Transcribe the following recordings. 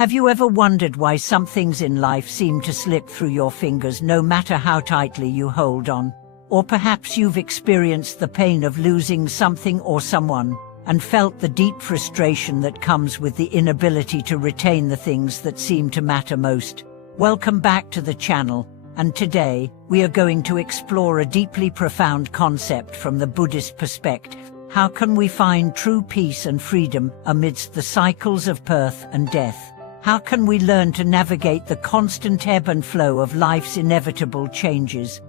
Have you ever wondered why some things in life seem to slip through your fingers no matter how tightly you hold on? Or perhaps you've experienced the pain of losing something or someone, and felt the deep frustration that comes with the inability to retain the things that seem to matter most. Welcome back to the channel, and today, we are going to explore a deeply profound concept from the Buddhist perspective. How can we find true peace and freedom amidst the cycles of birth and death? How can we learn to navigate the constant ebb and flow of life's inevitable changes?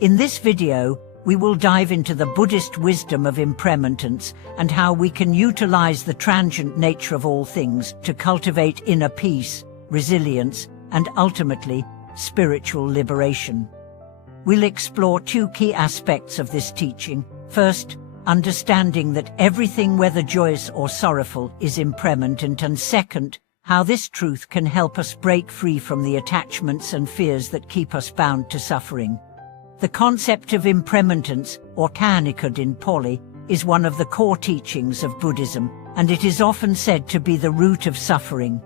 In this video, we will dive into the Buddhist wisdom of impermanence and how we can utilize the transient nature of all things to cultivate inner peace, resilience, and ultimately, spiritual liberation. We'll explore two key aspects of this teaching. First, understanding that everything, whether joyous or sorrowful, is impermanent, and second, how this truth can help us break free from the attachments and fears that keep us bound to suffering. The concept of impermanence, or kanikud in Pali, is one of the core teachings of Buddhism, and it is often said to be the root of suffering.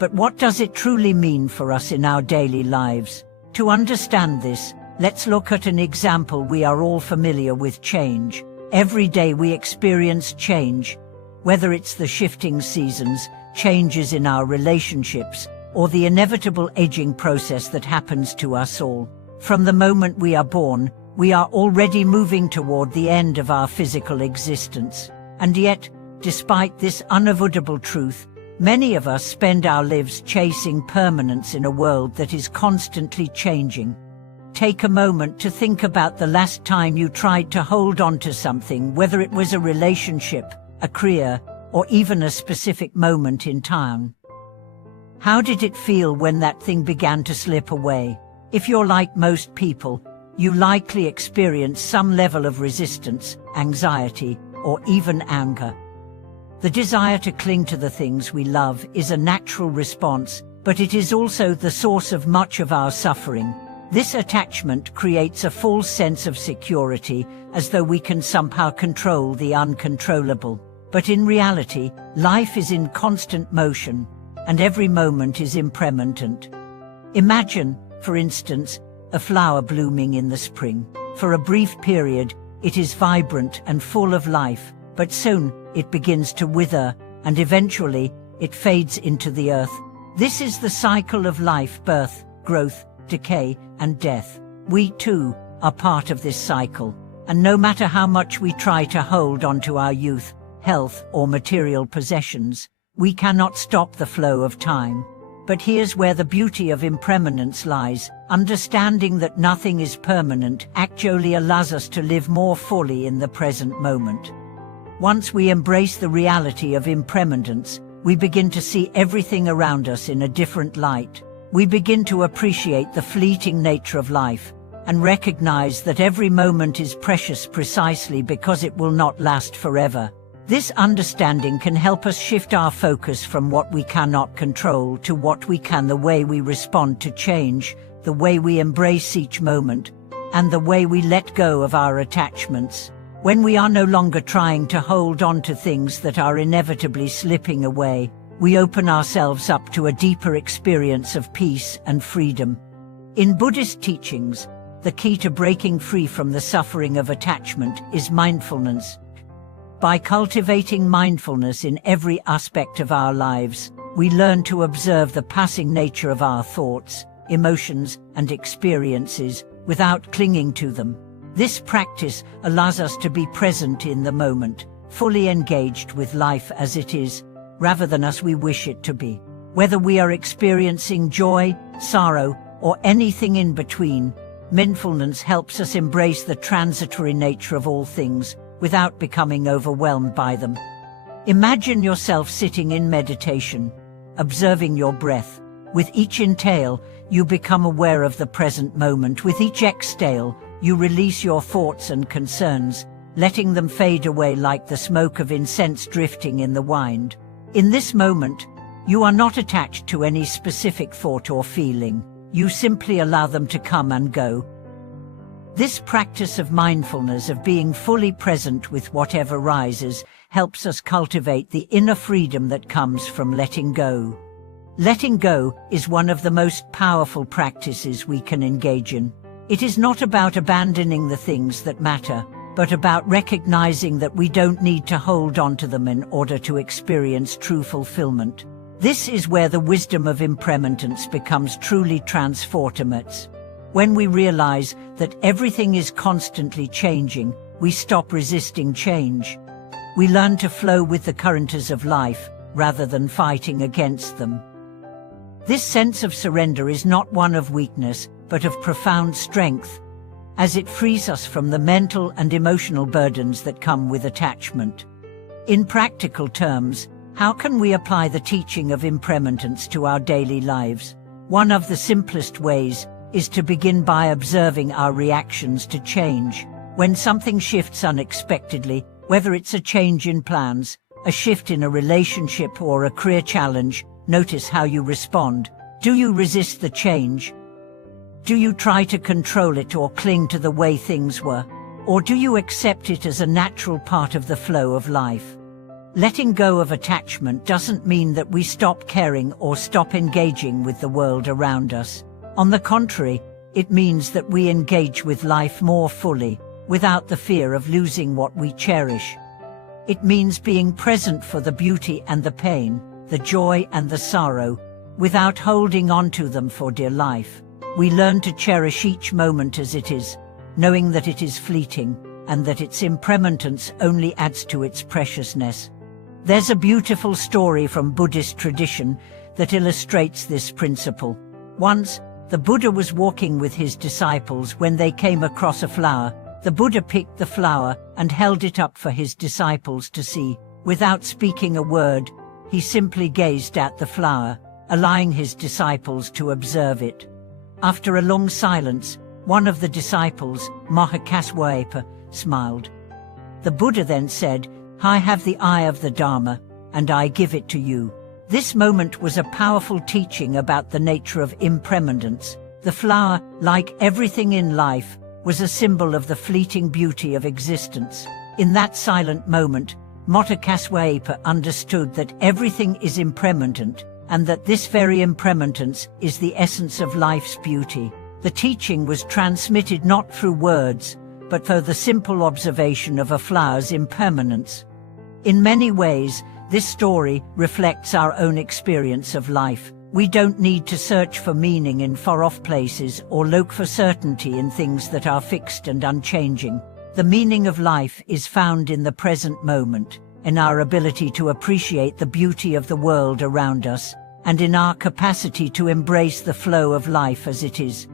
But what does it truly mean for us in our daily lives? To understand this, let's look at an example we are all familiar with: change. Every day we experience change, whether it's the shifting seasons, changes in our relationships, or the inevitable aging process that happens to us all. From the moment we are born, we are already moving toward the end of our physical existence. And yet, despite this unavoidable truth, many of us spend our lives chasing permanence in a world that is constantly changing. Take a moment to think about the last time you tried to hold on to something, whether it was a relationship, a career, or even a specific moment in time. How did it feel when that thing began to slip away? If you're like most people, you likely experience some level of resistance, anxiety, or even anger. The desire to cling to the things we love is a natural response, but it is also the source of much of our suffering. This attachment creates a false sense of security, as though we can somehow control the uncontrollable. But in reality, life is in constant motion, and every moment is impermanent. Imagine, for instance, a flower blooming in the spring. For a brief period, it is vibrant and full of life, but soon, it begins to wither, and eventually, it fades into the earth. This is the cycle of life: birth, growth, decay, and death. We too are part of this cycle, and no matter how much we try to hold on to our youth, health, or material possessions, we cannot stop the flow of time. But here's where the beauty of impermanence lies. Understanding that nothing is permanent actually allows us to live more fully in the present moment. Once we embrace the reality of impermanence, we begin to see everything around us in a different light. We begin to appreciate the fleeting nature of life, and recognize that every moment is precious precisely because it will not last forever. This understanding can help us shift our focus from what we cannot control to what we can: the way we respond to change, the way we embrace each moment, and the way we let go of our attachments. When we are no longer trying to hold on to things that are inevitably slipping away, we open ourselves up to a deeper experience of peace and freedom. In Buddhist teachings, the key to breaking free from the suffering of attachment is mindfulness. By cultivating mindfulness in every aspect of our lives, we learn to observe the passing nature of our thoughts, emotions, and experiences without clinging to them. This practice allows us to be present in the moment, fully engaged with life as it is, rather than as we wish it to be. Whether we are experiencing joy, sorrow, or anything in between, mindfulness helps us embrace the transitory nature of all things, without becoming overwhelmed by them. Imagine yourself sitting in meditation, observing your breath. With each inhale, you become aware of the present moment. With each exhale, you release your thoughts and concerns, letting them fade away like the smoke of incense drifting in the wind. In this moment, you are not attached to any specific thought or feeling. You simply allow them to come and go. This practice of mindfulness, of being fully present with whatever rises, helps us cultivate the inner freedom that comes from letting go. Letting go is one of the most powerful practices we can engage in. It is not about abandoning the things that matter, but about recognizing that we don't need to hold on to them in order to experience true fulfillment. This is where the wisdom of impermanence becomes truly transformative. When we realize that everything is constantly changing, we stop resisting change. We learn to flow with the currents of life, rather than fighting against them. This sense of surrender is not one of weakness, but of profound strength, as it frees us from the mental and emotional burdens that come with attachment. In practical terms, how can we apply the teaching of impermanence to our daily lives? One of the simplest ways is to begin by observing our reactions to change. When something shifts unexpectedly, whether it's a change in plans, a shift in a relationship, or a career challenge, notice how you respond. Do you resist the change? Do you try to control it or cling to the way things were? Or do you accept it as a natural part of the flow of life? Letting go of attachment doesn't mean that we stop caring or stop engaging with the world around us. On the contrary, it means that we engage with life more fully, without the fear of losing what we cherish. It means being present for the beauty and the pain, the joy and the sorrow, without holding on to them for dear life. We learn to cherish each moment as it is, knowing that it is fleeting, and that its impermanence only adds to its preciousness. There's a beautiful story from Buddhist tradition that illustrates this principle. Once, the Buddha was walking with his disciples when they came across a flower. The Buddha picked the flower and held it up for his disciples to see. Without speaking a word, he simply gazed at the flower, allowing his disciples to observe it. After a long silence, one of the disciples, Mahakaswaepa, smiled. The Buddha then said, "I have the eye of the Dharma, and I give it to you." This moment was a powerful teaching about the nature of impermanence. The flower, like everything in life, was a symbol of the fleeting beauty of existence. In that silent moment, Mahakaswaepa understood that everything is impermanent, and that this very impermanence is the essence of life's beauty. The teaching was transmitted not through words, but through the simple observation of a flower's impermanence. In many ways, this story reflects our own experience of life. We don't need to search for meaning in far-off places or look for certainty in things that are fixed and unchanging. The meaning of life is found in the present moment, in our ability to appreciate the beauty of the world around us, and in our capacity to embrace the flow of life as it is.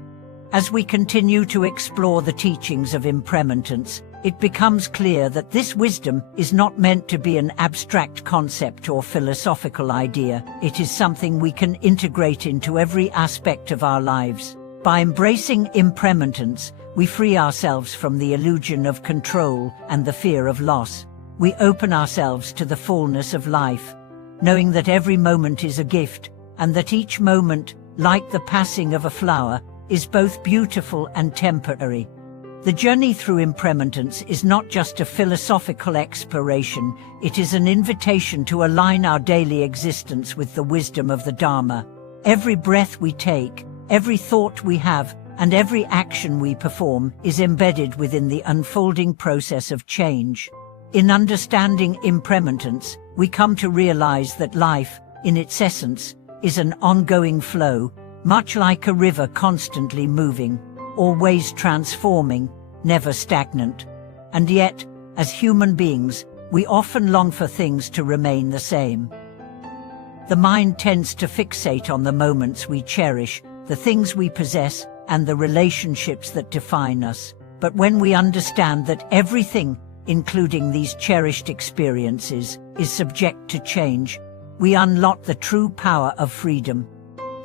As we continue to explore the teachings of impermanence, it becomes clear that this wisdom is not meant to be an abstract concept or philosophical idea. It is something we can integrate into every aspect of our lives. By embracing impermanence, we free ourselves from the illusion of control and the fear of loss. We open ourselves to the fullness of life, knowing that every moment is a gift, and that each moment, like the passing of a flower, is both beautiful and temporary. The journey through impermanence is not just a philosophical exploration, it is an invitation to align our daily existence with the wisdom of the Dharma. Every breath we take, every thought we have, and every action we perform is embedded within the unfolding process of change. In understanding impermanence, we come to realize that life, in its essence, is an ongoing flow, much like a river constantly moving, always transforming, never stagnant. And yet, as human beings, we often long for things to remain the same. The mind tends to fixate on the moments we cherish, the things we possess, and the relationships that define us. But when we understand that everything, including these cherished experiences, is subject to change, we unlock the true power of freedom.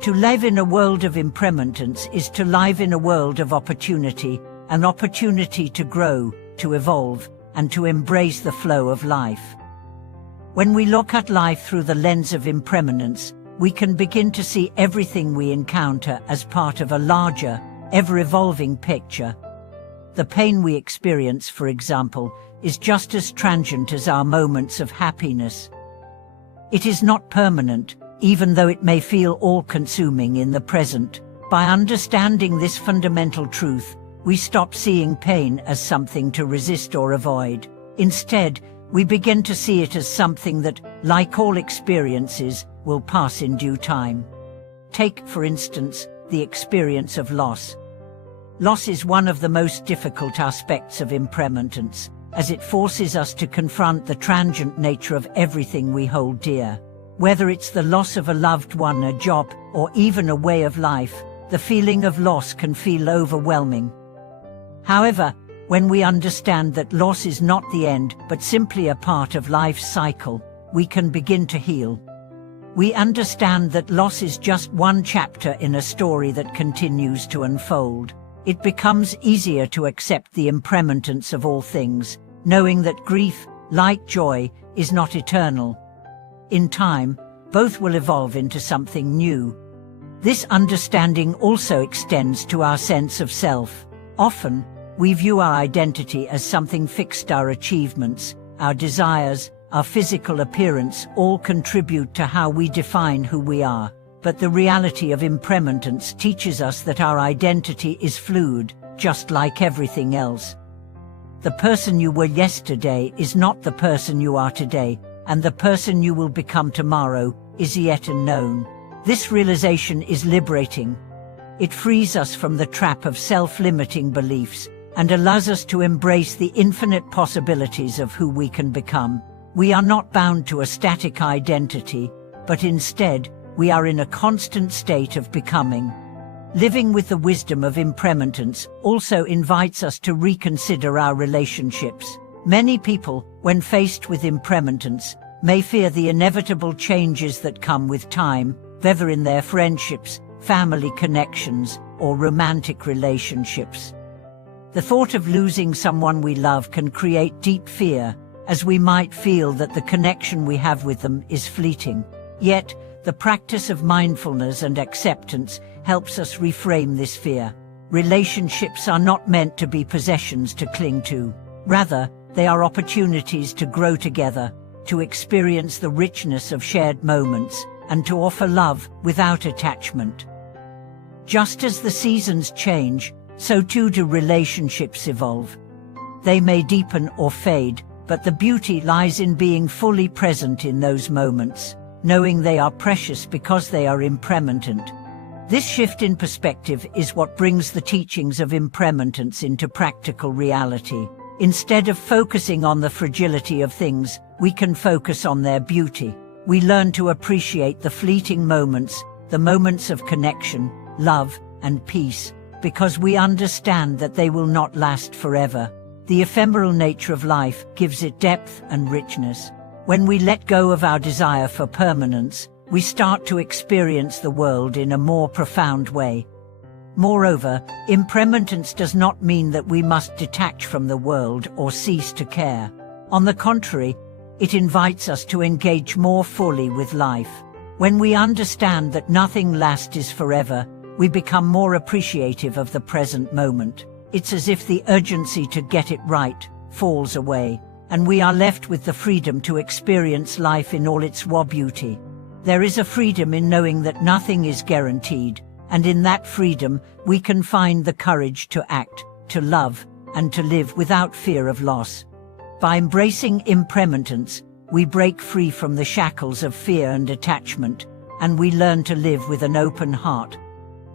To live in a world of impermanence is to live in a world of opportunity, an opportunity to grow, to evolve, and to embrace the flow of life. When we look at life through the lens of impermanence, we can begin to see everything we encounter as part of a larger, ever-evolving picture. The pain we experience, for example, is just as transient as our moments of happiness. It is not permanent, even though it may feel all-consuming in the present. By understanding this fundamental truth, we stop seeing pain as something to resist or avoid. Instead, we begin to see it as something that, like all experiences, will pass in due time. Take, for instance, the experience of loss. Loss is one of the most difficult aspects of impermanence, as it forces us to confront the transient nature of everything we hold dear. Whether it's the loss of a loved one, a job, or even a way of life, the feeling of loss can feel overwhelming. However, when we understand that loss is not the end, but simply a part of life's cycle, we can begin to heal. We understand that loss is just one chapter in a story that continues to unfold. It becomes easier to accept the impermanence of all things, knowing that grief, like joy, is not eternal. In time, both will evolve into something new. This understanding also extends to our sense of self. Often, we view our identity as something fixed. Our achievements, our desires, our physical appearance all contribute to how we define who we are. But the reality of impermanence teaches us that our identity is fluid, just like everything else. The person you were yesterday is not the person you are today, and the person you will become tomorrow is yet unknown. This realization is liberating. It frees us from the trap of self-limiting beliefs and allows us to embrace the infinite possibilities of who we can become. We are not bound to a static identity, but instead, we are in a constant state of becoming. Living with the wisdom of impermanence also invites us to reconsider our relationships. Many people, when faced with impermanence, may fear the inevitable changes that come with time, whether in their friendships, family connections, or romantic relationships. The thought of losing someone we love can create deep fear, as we might feel that the connection we have with them is fleeting. Yet, the practice of mindfulness and acceptance helps us reframe this fear. Relationships are not meant to be possessions to cling to. Rather, they are opportunities to grow together, to experience the richness of shared moments, and to offer love without attachment. Just as the seasons change, so too do relationships evolve. They may deepen or fade, but the beauty lies in being fully present in those moments, knowing they are precious because they are impermanent. This shift in perspective is what brings the teachings of impermanence into practical reality. Instead of focusing on the fragility of things, we can focus on their beauty. We learn to appreciate the fleeting moments, the moments of connection, love, and peace, because we understand that they will not last forever. The ephemeral nature of life gives it depth and richness. When we let go of our desire for permanence, we start to experience the world in a more profound way. Moreover, impermanence does not mean that we must detach from the world or cease to care. On the contrary, it invites us to engage more fully with life. When we understand that nothing lasts forever, we become more appreciative of the present moment. It's as if the urgency to get it right falls away, and we are left with the freedom to experience life in all its raw beauty. There is a freedom in knowing that nothing is guaranteed, and in that freedom we can find the courage to act, to love, and to live without fear of loss. By embracing impermanence, we break free from the shackles of fear and attachment, and we learn to live with an open heart.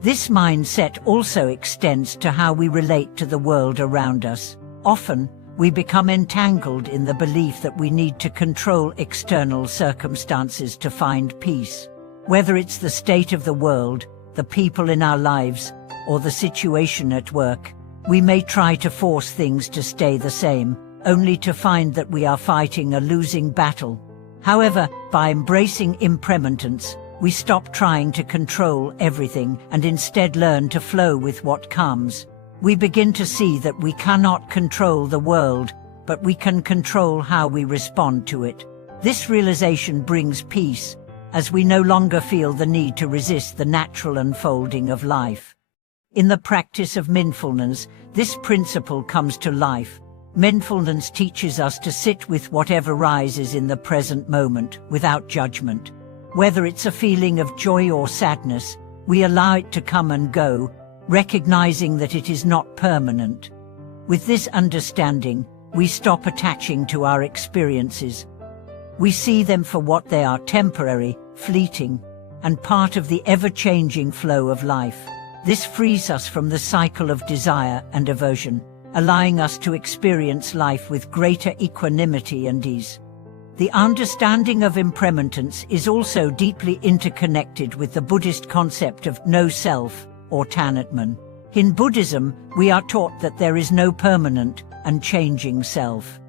This mindset also extends to how we relate to the world around us. Often, we become entangled in the belief that we need to control external circumstances to find peace. Whether it's the state of the world, the people in our lives, or the situation at work, we may try to force things to stay the same, only to find that we are fighting a losing battle. However, by embracing impermanence, we stop trying to control everything and instead learn to flow with what comes. We begin to see that we cannot control the world, but we can control how we respond to it. This realization brings peace, as we no longer feel the need to resist the natural unfolding of life. In the practice of mindfulness, this principle comes to life. Mindfulness teaches us to sit with whatever rises in the present moment, without judgment. Whether it's a feeling of joy or sadness, we allow it to come and go, recognizing that it is not permanent. With this understanding, we stop attaching to our experiences. We see them for what they are: temporary, fleeting, and part of the ever-changing flow of life. This frees us from the cycle of desire and aversion, allowing us to experience life with greater equanimity and ease. The understanding of impermanence is also deeply interconnected with the Buddhist concept of no self, or Tanatman. In Buddhism, we are taught that there is no permanent and changing self.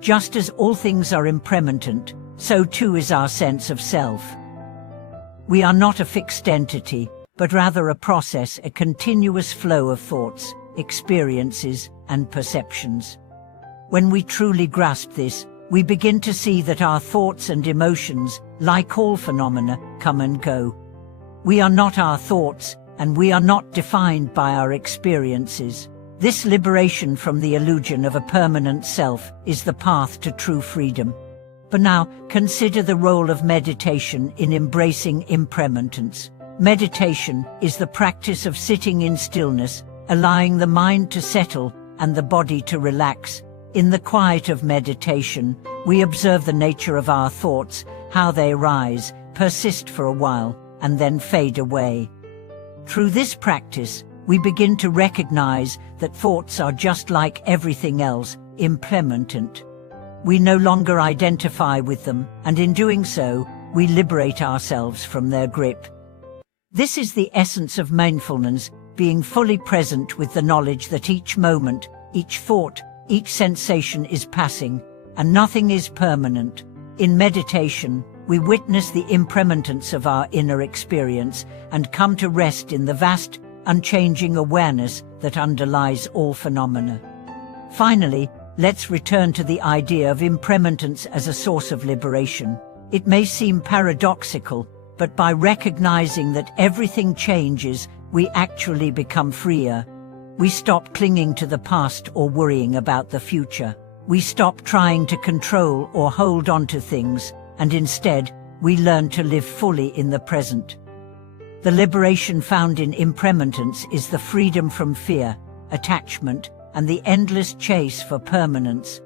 Just as all things are impermanent, so too is our sense of self. We are not a fixed entity, but rather a process, a continuous flow of thoughts, experiences, and perceptions. When we truly grasp this, we begin to see that our thoughts and emotions, like all phenomena, come and go. We are not our thoughts, and we are not defined by our experiences. This liberation from the illusion of a permanent self is the path to true freedom. But now, consider the role of meditation in embracing impermanence. Meditation is the practice of sitting in stillness, allowing the mind to settle and the body to relax. In the quiet of meditation, we observe the nature of our thoughts, how they rise, persist for a while, and then fade away. Through this practice, we begin to recognize that thoughts are just like everything else, impermanent. We no longer identify with them, and in doing so, we liberate ourselves from their grip. This is the essence of mindfulness, being fully present with the knowledge that each moment, each thought, each sensation is passing, and nothing is permanent. In meditation, we witness the impermanence of our inner experience and come to rest in the vast, unchanging awareness that underlies all phenomena. Finally, let's return to the idea of impermanence as a source of liberation. It may seem paradoxical, but by recognizing that everything changes, we actually become freer. We stop clinging to the past or worrying about the future. We stop trying to control or hold on to things, and instead, we learn to live fully in the present. The liberation found in impermanence is the freedom from fear, attachment, and the endless chase for permanence.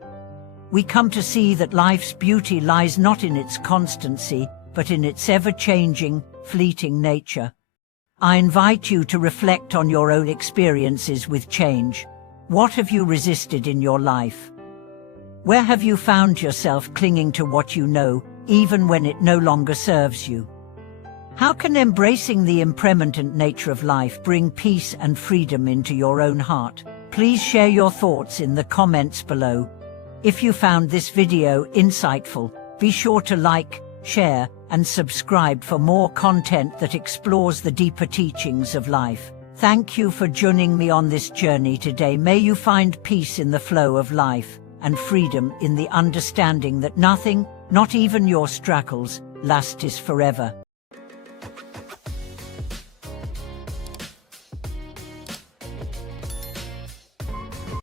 We come to see that life's beauty lies not in its constancy, but in its ever-changing, fleeting nature. I invite you to reflect on your own experiences with change. What have you resisted in your life? Where have you found yourself clinging to what you know, even when it no longer serves you? How can embracing the impermanent nature of life bring peace and freedom into your own heart? Please share your thoughts in the comments below. If you found this video insightful, be sure to like, share, and subscribe for more content that explores the deeper teachings of life. Thank you for joining me on this journey today. May you find peace in the flow of life, and freedom in the understanding that nothing, not even your struggles, lasts forever.